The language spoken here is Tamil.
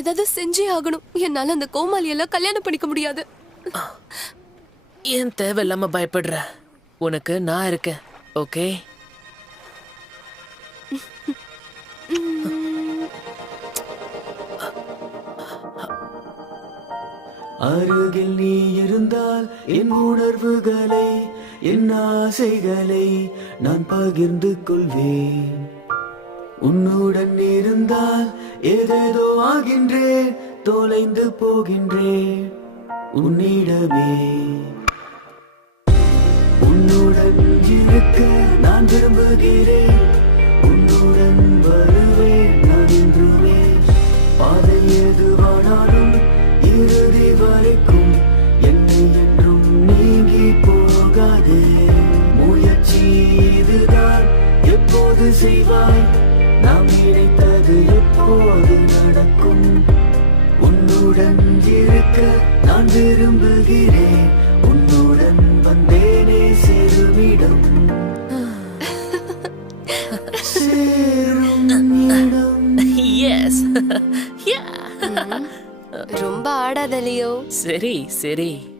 ஏதாவது செஞ்சே ஆகணும். என்னால அந்த கோமாளியெல்லாம் கல்யாணம் பண்ணிக்க முடியாது. ஏன் தேவையில்லாம பயப்படுற? உனக்கு நான் இருக்கேன். ஓகே, அருகில் நீ இருந்தால் என் உணர்வுகளை, என் ஆசைகளை நான் பகிர்ந்து கொள்வேன். உன்னுடன் இருந்தால் ஏதேதோ ஆகின்றேன், தொலைந்து போகின்றேன் உன்னிடமே. உன்னுடன் இருக்க நான் விரும்புகிறேன், உன்னுடன் வருவேன் நான் என்றுமே. பாதை எதுவானாலும் இறுதி வரைக்கும் என்னை என்றும் நீங்கி போகாதே. முயற்சி இதுதான் எப்போது செய்வாய், நாம் நினைத்தது எப்போது நடக்கும். உன்னுடன் இருக்க நான் விரும்புகிறேன், உன்னுடன் வந்தேனே சேருமிடம். சேரும் இடம். எஸ். ரொம்ப ஆடாத லியோ. சரி சரி.